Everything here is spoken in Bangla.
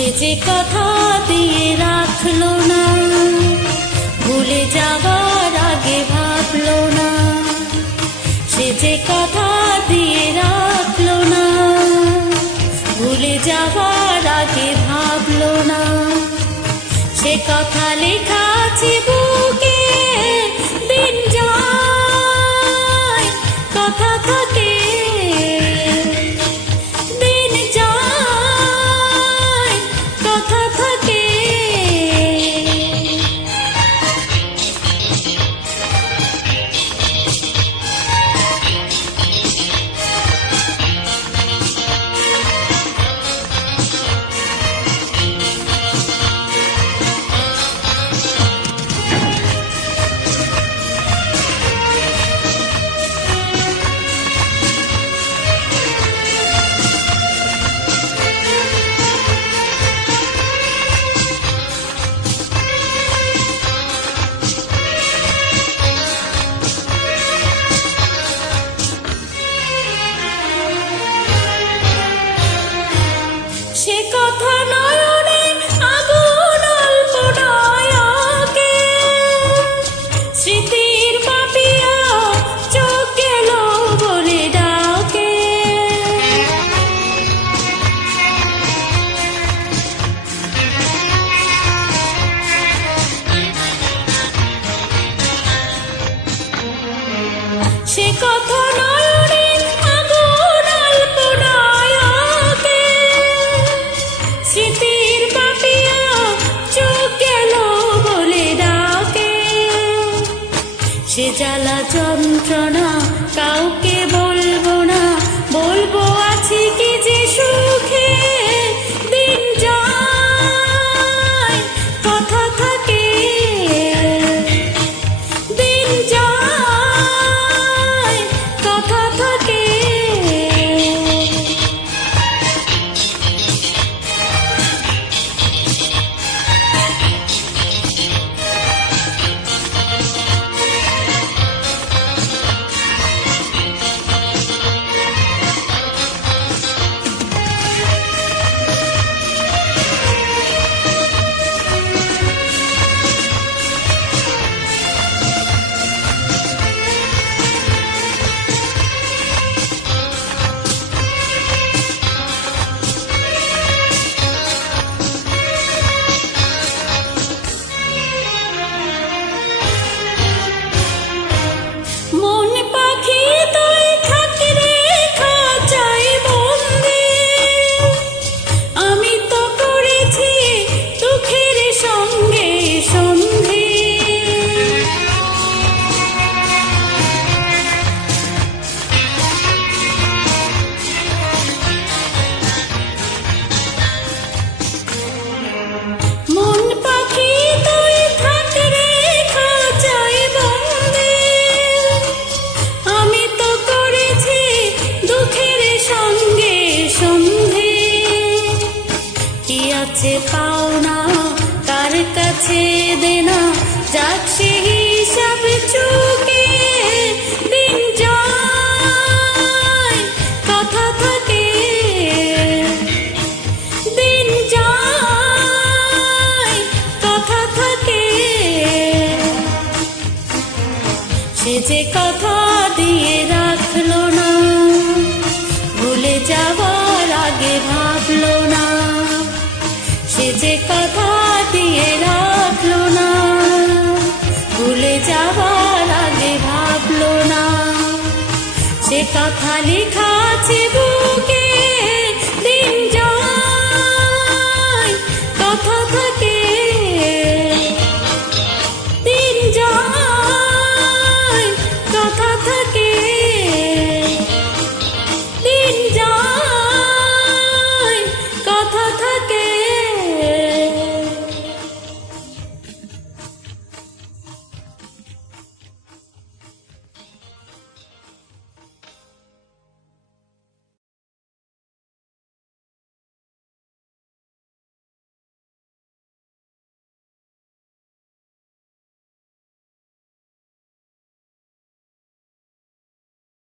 সে যে কথা দিয়ে রাখলো না, ভুলে যাবার আগে ভাবলো না। সে যে কথা দিয়ে রাখলো না, ভুলে যাবার আগে ভাবলো না। সে কথা লেখা আছে বুকে, দিন যায় কথা থাকে, দিন যায় কথা থাকে। সে কথা নয়নে আগুন অল্পনায়কে, স্মৃতির পাপিয়া চোখ গেল বলে ডাকে। সে কথা নয়নে আগুন অল্পনায়কে, স্মৃতির পাপিয়া চোখ গেল বলে ডাকে। সে জ্বালা যন্ত্রণা কাউকে বলবো না, বলবো আছি কি যে সুখে, দিন যায় কথা থাকে, দিন যায় কথা থাকে। মন পাখি তুই থাকি রে খাঁচায় বন্দি, আমি তো করেছি দুঃখের সঙ্গে সন্ধি। মন পাখি তুই থাকি রে খাঁচায় বন্দি, আমি তো করেছি দুঃখের সঙ্গে সন্ধি। কি আছে পাওনা তার কাছে দেনা, যাক সে হিসাব চুকে, দিন যায় কথা থাকে, দিন যায় কথা থাকে। সে যে কথা দিয়ে রাখলো না, ভুলে যাবার আগে ভাবলো না। সে যে কথা দিয়ে রাখলো না, ভুলে যাবার আগে ভাবলো না। সে কথা লেখা